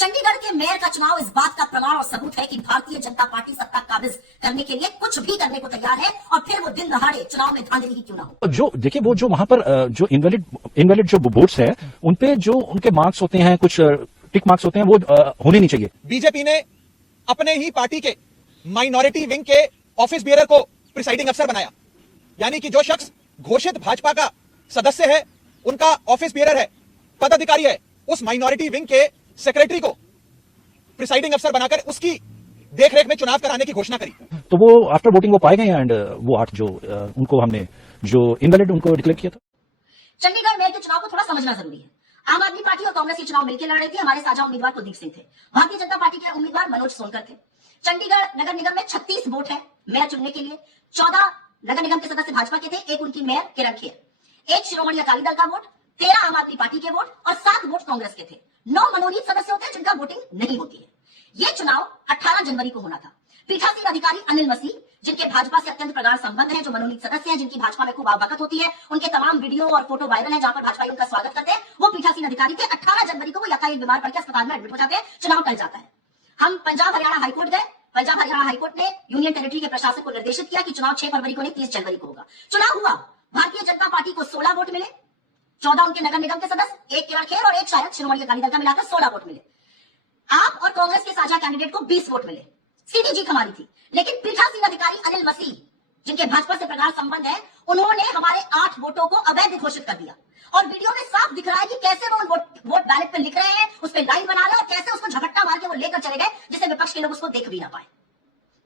चंडीगढ़ के मेयर का चुनाव इस बात का प्रमाण और सबूत है कि भारतीय जनता पार्टी सत्ता काबिज करने के लिए कुछ भी करने को तैयार है, और फिर वो दिन दहाड़े चुनाव में धांधली ही क्यों ना हो। जो देखिए, वो जो वहां पर जो इनवैलिड जो वोट्स है, उनपे जो उनके मार्क्स होते हैं, कुछ टिक मार्क्स होते हैं, वो होने नहीं चाहिए। बीजेपी ने अपने ही पार्टी के माइनॉरिटी विंग के ऑफिस बियरर को प्रिसाइडिंग अफसर बनाया, यानी कि जो शख्स घोषित भाजपा का सदस्य है, उनका ऑफिस बियरर है, पदाधिकारी है, उस माइनॉरिटी विंग के सेक्रेटरी को प्रिसाइडिंग अफसर बनाकर उसकी देखरेख में चुनाव कराने की घोषणा करी। तो वो आफ्टर वोटिंग वो पाए गए एंड वो 8 जो उनको हमने जो इनवैलिड उनको डिक्लेयर किया था। चंडीगढ़ मेयर के चुनाव को थोड़ा समझना जरूरी है। आम आदमी पार्टी और कांग्रेस ये चुनाव मिलकर लड़ रही थी। हमारे साझा उम्मीदवार कुलदीप सिंह थे, भारतीय जनता पार्टी के उम्मीदवार मनोज सोनकर थे। चंडीगढ़ नगर निगम में 36 वोट है मेयर चुनने के लिए। 14 नगर निगम के सदस्य भाजपा के थे, एक उनकी मेयर किरण खेर, एक शिरोमणि अकाली दल का वोट, 13 आम आदमी पार्टी के वोट और 7 वोट कांग्रेस के थे। 9 मनोनीत सदस्य होते हैं जिनका वोटिंग नहीं होती है। यह चुनाव 18 जनवरी को होना था। पीठासीन अधिकारी अनिल मसीह, जिनके भाजपा से अत्यंत प्रगाढ़ संबंध है, जो मनोनीत सदस्य हैं, जिनकी भाजपा में खूब आवभगत होती है, उनके तमाम वीडियो और फोटो वायरल है जहां पर भाजपा उनका स्वागत करते हैं, वो पीठासीन अधिकारी थे। 18 जनवरी को वो यथाएक बीमार पड़ के अस्पताल में एडमिट हो जाते हैं, चुनाव टल जाता है। हम पंजाब हरियाणा हाईकोर्ट गए। पंजाब हरियाणा हाईकोर्ट ने यूनियन टेरिटरी के प्रशासन को निर्देशित किया कि चुनाव 6 फरवरी को नहीं 30 जनवरी को होगा। चुनाव हुआ। भारतीय जनता पार्टी को 16 वोट मिले, 14 उनके नगर निगम के सदस्य, एक किरण खेर और एक शायद शिरोमणि अकाली दल का मिलाकर 16 वोट मिले। आप और कांग्रेस के साझा कैंडिडेट को 20 वोट मिले। सीधी जीत हमारी थी। लेकिन पीठासीन अधिकारी अनिल मसीह, जिनके भाजपा से प्रगाढ़ संबंध है, उन्होंने हमारे 8 वोटों को अवैध घोषित कर दिया। और वीडियो में साफ दिख रहा है कि कैसे वो वोट बैलेट पे लिख रहे हैं, उस पर लाइन बना रहे हैं और कैसे उसको झपट्टा मार के वो लेकर चले गए, जिससे विपक्ष के लोग उसको देख भी ना पाए।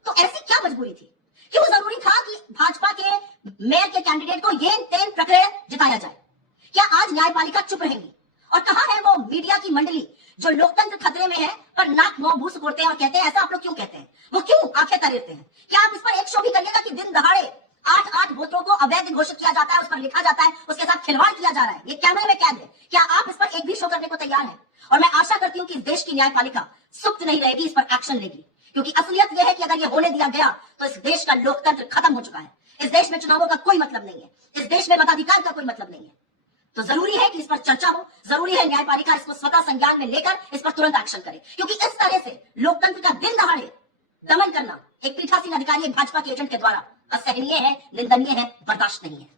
तो ऐसी क्या मजबूरी थी? क्यों जरूरी था कि भाजपा के मेयर के कैंडिडेट को येन तेन प्रक्रिया जिताया जाए? क्या आज न्यायपालिका चुप रहेगी? और कहां है वो मीडिया की मंडली जो लोकतंत्र खतरे में है पर नाक मुंह भूस कोड़ते हैं और कहते हैं ऐसा आप लोग क्यों कहते हैं? वो क्यों आंखें तरेरते हैं? क्या आप इस पर एक शो भी करिएगा कि दिन दहाड़े 8 वोटों को अवैध घोषित किया जाता है, उस पर लिखा जाता है, उसके साथ खिलवाड़ किया जा रहा है, ये कैमरे में कैद है? क्या आप इस पर एक भी शो करने को तैयार हैं? और मैं आशा करती हूं कि इस देश की न्यायपालिका सुप्त नहीं रहेगी, इस पर एक्शन लेगी, क्योंकि असलियत यह है कि अगर यह होने दिया गया तो इस देश का लोकतंत्र खत्म हो चुका है। इस देश में चुनावों का कोई मतलब नहीं है, इस देश में मताधिकार का कोई मतलब नहीं है। तो जरूरी है कि इस पर चर्चा हो, जरूरी है न्यायपालिका इसको स्वतः संज्ञान में लेकर इस पर तुरंत एक्शन करे, क्योंकि इस तरह से लोकतंत्र का दिन दहाड़े दमन करना एक पीठासीन अधिकारी, एक भाजपा के एजेंट के द्वारा असहनीय है, निंदनीय है, बर्दाश्त नहीं है।